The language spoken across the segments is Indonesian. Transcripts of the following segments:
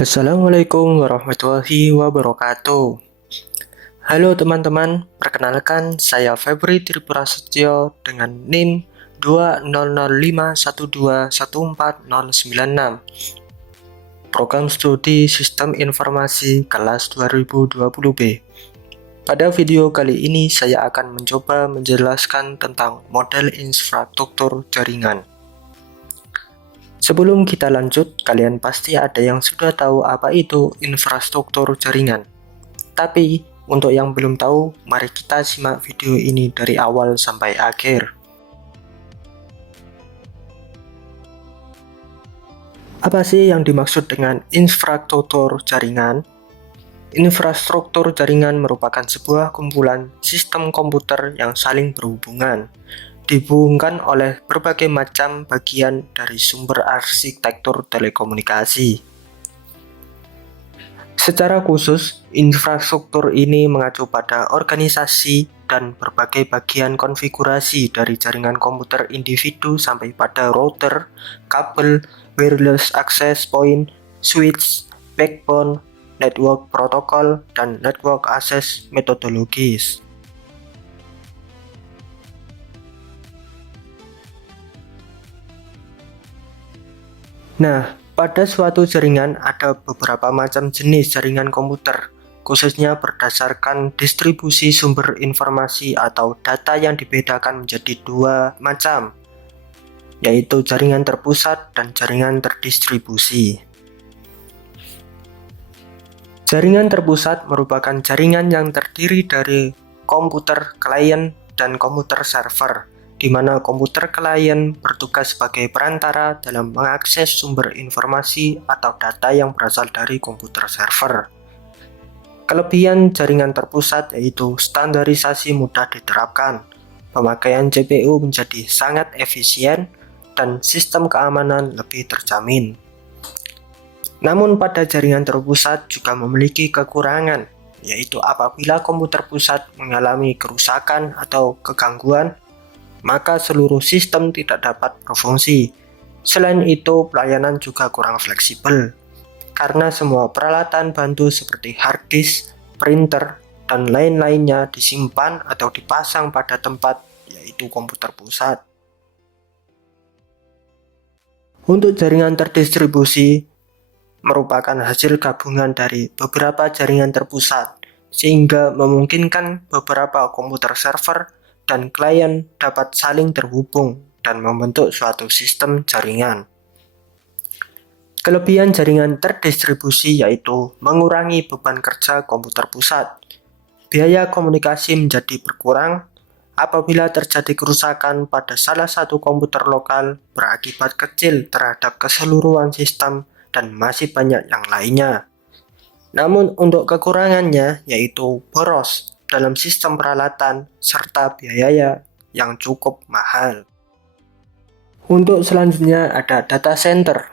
Assalamualaikum warahmatullahi wabarakatuh. Halo teman-teman, perkenalkan saya Febri Triprasetyo dengan NIM 20051214096. Program Studi Sistem Informasi kelas 2020B. Pada video kali ini saya akan mencoba menjelaskan tentang model infrastruktur jaringan. Sebelum kita lanjut, kalian pasti ada yang sudah tahu apa itu infrastruktur jaringan. Tapi, untuk yang belum tahu, mari kita simak video ini dari awal sampai akhir. Apa sih yang dimaksud dengan infrastruktur jaringan? Infrastruktur jaringan merupakan sebuah kumpulan sistem komputer yang saling berhubungan, dihubungkan oleh berbagai macam bagian dari sumber arsitektur telekomunikasi. Secara khusus, infrastruktur ini mengacu pada organisasi dan berbagai bagian konfigurasi dari jaringan komputer individu sampai pada router, kabel, wireless access point, switch, backbone, network protokol, dan network access metodologis. Nah, pada suatu jaringan ada beberapa macam jenis jaringan komputer, khususnya berdasarkan distribusi sumber informasi atau data yang dibedakan menjadi dua macam, yaitu jaringan terpusat dan jaringan terdistribusi. Jaringan terpusat merupakan jaringan yang terdiri dari komputer klien dan komputer server, di mana komputer klien bertugas sebagai perantara dalam mengakses sumber informasi atau data yang berasal dari komputer server. Kelebihan jaringan terpusat yaitu standarisasi mudah diterapkan, pemakaian CPU menjadi sangat efisien, dan sistem keamanan lebih terjamin. Namun pada jaringan terpusat juga memiliki kekurangan, yaitu apabila komputer pusat mengalami kerusakan atau kegangguan, maka seluruh sistem tidak dapat berfungsi. Selain itu, pelayanan juga kurang fleksibel, karena semua peralatan bantu seperti hard disk, printer, dan lain-lainnya disimpan atau dipasang pada tempat, yaitu komputer pusat. Untuk jaringan terdistribusi, merupakan hasil gabungan dari beberapa jaringan terpusat, sehingga memungkinkan beberapa komputer server dan klien dapat saling terhubung dan membentuk suatu sistem jaringan. Kelebihan jaringan terdistribusi yaitu mengurangi beban kerja komputer pusat. Biaya komunikasi menjadi berkurang apabila terjadi kerusakan pada salah satu komputer lokal berakibat kecil terhadap keseluruhan sistem dan masih banyak yang lainnya. Namun untuk kekurangannya yaitu boros dalam sistem peralatan serta biaya yang cukup mahal. Untuk selanjutnya ada data center.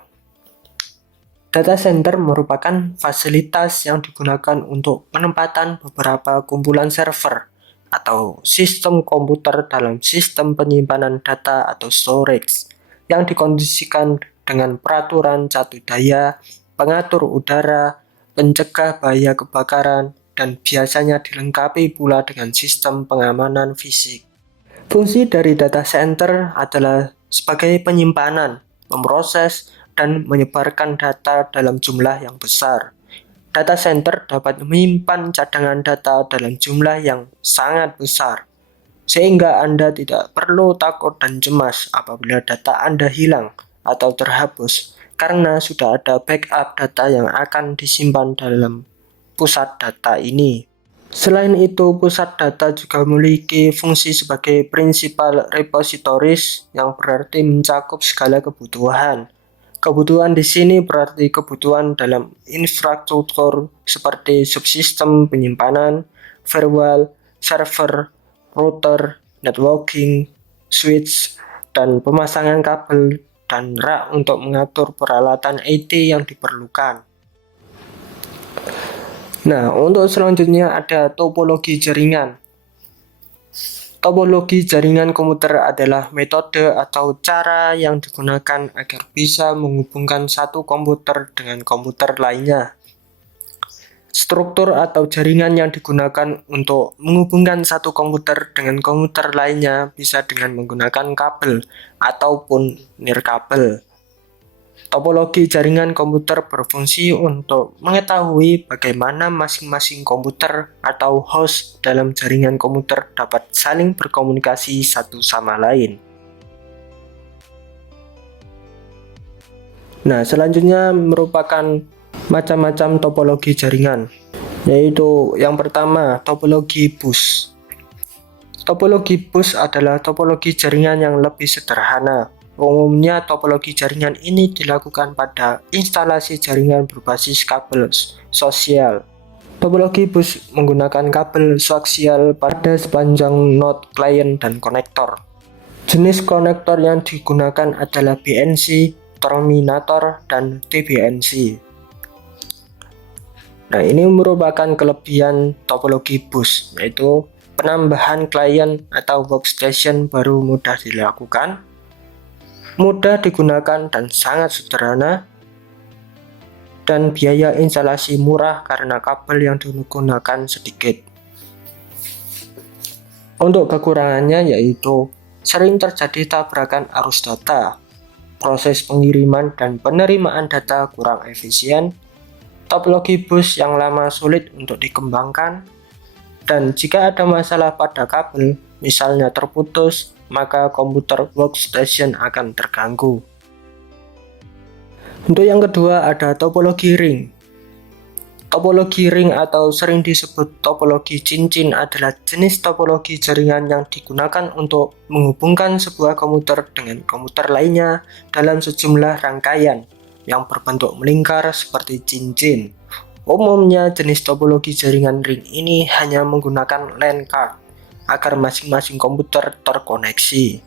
Data center merupakan fasilitas yang digunakan untuk penempatan beberapa kumpulan server atau sistem komputer dalam sistem penyimpanan data atau storage yang dikondisikan dengan peraturan catu daya, pengatur udara, pencegah bahaya kebakaran, dan biasanya dilengkapi pula dengan sistem pengamanan fisik. Fungsi dari data center adalah sebagai penyimpanan, memproses, dan menyebarkan data dalam jumlah yang besar. Data center dapat menyimpan cadangan data dalam jumlah yang sangat besar, sehingga Anda tidak perlu takut dan cemas apabila data Anda hilang atau terhapus, karena sudah ada backup data yang akan disimpan dalam pusat data ini. Selain itu, pusat data juga memiliki fungsi sebagai principal repositories yang berarti mencakup segala kebutuhan. Kebutuhan di sini berarti kebutuhan dalam infrastruktur seperti subsistem penyimpanan, firewall, server, router, networking, switch, dan pemasangan kabel dan rak untuk mengatur peralatan IT yang diperlukan. Nah, untuk selanjutnya ada topologi jaringan. Topologi jaringan komputer adalah metode atau cara yang digunakan agar bisa menghubungkan satu komputer dengan komputer lainnya. Struktur atau jaringan yang digunakan untuk menghubungkan satu komputer dengan komputer lainnya bisa dengan menggunakan kabel ataupun nirkabel. Topologi jaringan komputer berfungsi untuk mengetahui bagaimana masing-masing komputer atau host dalam jaringan komputer dapat saling berkomunikasi satu sama lain. Nah, selanjutnya merupakan macam-macam topologi jaringan, yaitu yang pertama, topologi bus. Topologi bus adalah topologi jaringan yang lebih sederhana. Umumnya topologi jaringan ini dilakukan pada instalasi jaringan berbasis kabel sosial. Topologi bus menggunakan kabel koaksial pada sepanjang node klien dan konektor. Jenis konektor yang digunakan adalah BNC, terminator, dan TBNC. Nah, ini merupakan kelebihan topologi bus, yaitu penambahan klien atau workstation baru mudah dilakukan, mudah digunakan dan sangat sederhana, dan biaya instalasi murah karena kabel yang digunakan sedikit. Untuk kekurangannya yaitu sering terjadi tabrakan arus data, proses pengiriman dan penerimaan data kurang efisien, topologi bus yang lama sulit untuk dikembangkan, dan jika ada masalah pada kabel, misalnya terputus, maka komputer workstation akan terganggu. Untuk yang kedua ada topologi ring. Topologi ring atau sering disebut topologi cincin adalah jenis topologi jaringan yang digunakan untuk menghubungkan sebuah komputer dengan komputer lainnya dalam sejumlah rangkaian yang berbentuk melingkar seperti cincin. Umumnya jenis topologi jaringan ring ini hanya menggunakan LAN card agar masing-masing komputer terkoneksi.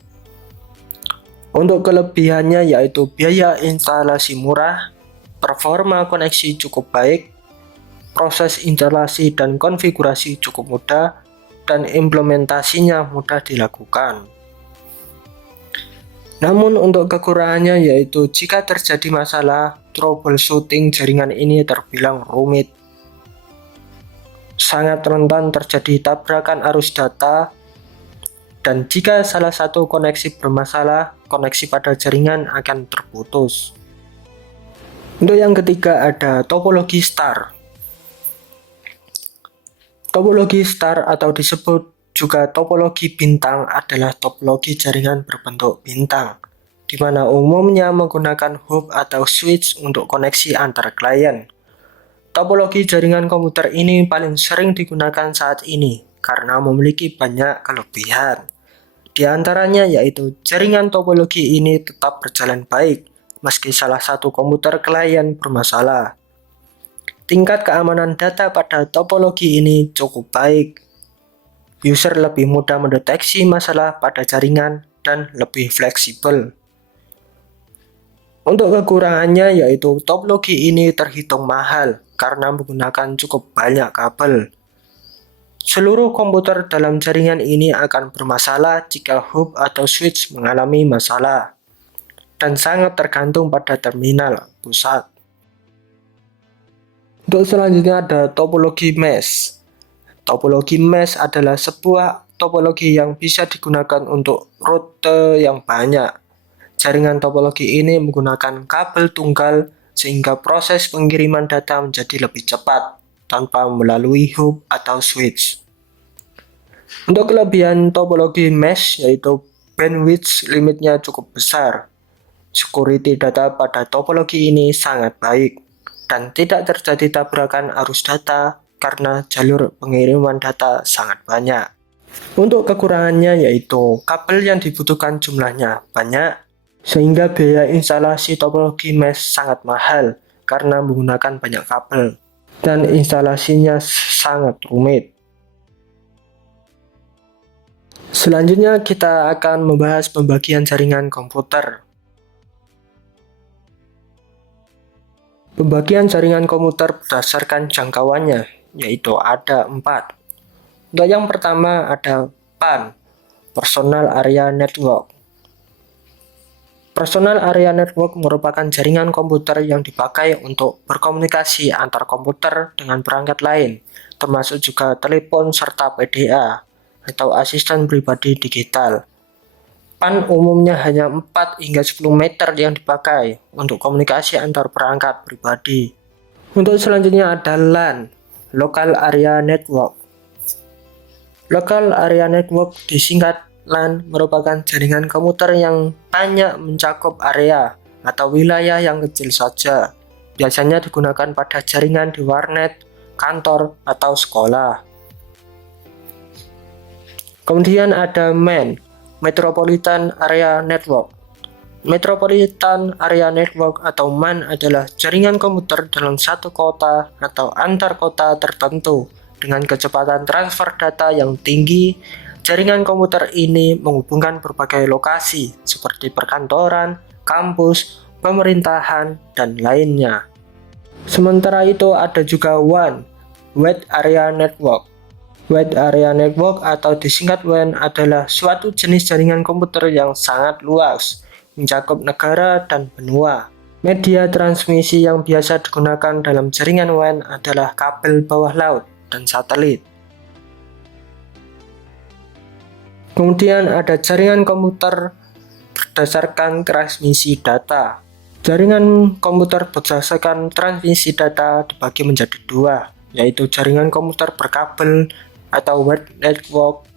Untuk kelebihannya yaitu biaya instalasi murah, performa koneksi cukup baik, proses instalasi dan konfigurasi cukup mudah, dan implementasinya mudah dilakukan. Namun untuk kekurangannya yaitu jika terjadi masalah, troubleshooting jaringan ini terbilang rumit. Sangat rentan terjadi tabrakan arus data, dan jika salah satu koneksi bermasalah, koneksi pada jaringan akan terputus. Untuk yang ketiga ada topologi star. Topologi star atau disebut juga topologi bintang adalah topologi jaringan berbentuk bintang, di mana umumnya menggunakan hub atau switch untuk koneksi antar klien. Topologi jaringan komputer ini paling sering digunakan saat ini karena memiliki banyak kelebihan. Di antaranya yaitu jaringan topologi ini tetap berjalan baik meski salah satu komputer klien bermasalah. Tingkat keamanan data pada topologi ini cukup baik. User lebih mudah mendeteksi masalah pada jaringan dan lebih fleksibel. Untuk kekurangannya yaitu topologi ini terhitung mahal karena menggunakan cukup banyak kabel. Seluruh komputer dalam jaringan ini akan bermasalah jika hub atau switch mengalami masalah, dan sangat tergantung pada terminal pusat. Untuk selanjutnya ada topologi mesh. Topologi mesh adalah sebuah topologi yang bisa digunakan untuk rute yang banyak. Jaringan topologi ini menggunakan kabel tunggal sehingga proses pengiriman data menjadi lebih cepat tanpa melalui hub atau switch. Untuk kelebihan topologi mesh yaitu bandwidth limitnya cukup besar. Security data pada topologi ini sangat baik dan tidak terjadi tabrakan arus data karena jalur pengiriman data sangat banyak. Untuk kekurangannya yaitu kabel yang dibutuhkan jumlahnya banyak, sehingga biaya instalasi topologi mesh sangat mahal karena menggunakan banyak kabel, dan instalasinya sangat rumit. Selanjutnya kita akan membahas pembagian jaringan komputer. Pembagian jaringan komputer berdasarkan jangkauannya, yaitu ada 4. Untuk yang pertama ada PAN. Personal Area Network. Personal Area Network merupakan jaringan komputer yang dipakai untuk berkomunikasi antar komputer dengan perangkat lain, termasuk juga telepon serta PDA atau asisten pribadi digital. PAN umumnya hanya 4 hingga 10 meter yang dipakai untuk komunikasi antar perangkat pribadi. Untuk selanjutnya ada LAN, Local Area Network. Local Area Network disingkat LAN merupakan jaringan komputer yang banyak mencakup area atau wilayah yang kecil saja. Biasanya digunakan pada jaringan di warnet, kantor, atau sekolah. Kemudian ada MAN, Metropolitan Area Network. Metropolitan Area Network atau MAN adalah jaringan komputer dalam satu kota atau antar kota tertentu dengan kecepatan transfer data yang tinggi. Jaringan komputer ini menghubungkan berbagai lokasi seperti perkantoran, kampus, pemerintahan, dan lainnya. Sementara itu ada juga WAN, Wide Area Network. Wide Area Network atau disingkat WAN adalah suatu jenis jaringan komputer yang sangat luas, mencakup negara dan benua. Media transmisi yang biasa digunakan dalam jaringan WAN adalah kabel bawah laut dan satelit. Kemudian ada jaringan komputer berdasarkan transmisi data. Jaringan komputer berdasarkan transmisi data dibagi menjadi dua, yaitu jaringan komputer berkabel atau wired network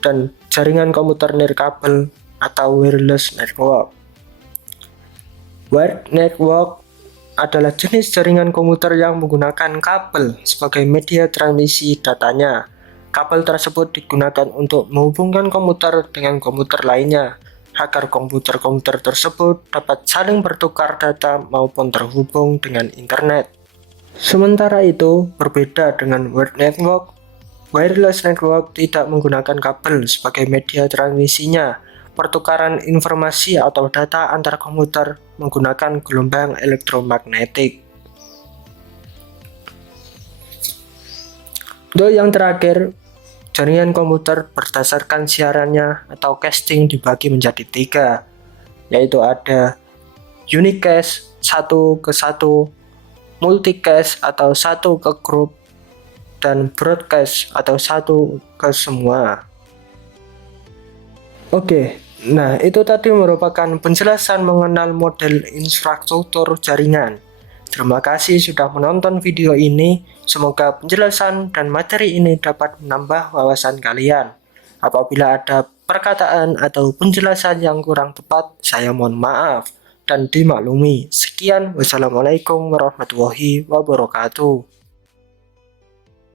dan jaringan komputer nirkabel atau wireless network. Wired network adalah jenis jaringan komputer yang menggunakan kabel sebagai media transmisi datanya. Kabel tersebut digunakan untuk menghubungkan komputer dengan komputer lainnya, agar komputer-komputer tersebut dapat saling bertukar data maupun terhubung dengan internet. Sementara itu, berbeda dengan wired network, wireless network tidak menggunakan kabel sebagai media transmisinya. Pertukaran informasi atau data antar komputer menggunakan gelombang elektromagnetik. Untuk yang terakhir, jaringan komputer berdasarkan siarannya atau casting dibagi menjadi 3, yaitu ada unicast 1 ke 1, multicast atau 1 ke grup, dan broadcast atau 1 ke semua. Oke, nah itu tadi merupakan penjelasan mengenal model infrastruktur jaringan. Terima kasih sudah menonton video ini. Semoga penjelasan dan materi ini dapat menambah wawasan kalian. Apabila ada perkataan atau penjelasan yang kurang tepat, saya mohon maaf dan dimaklumi. Sekian, wassalamualaikum warahmatullahi wabarakatuh.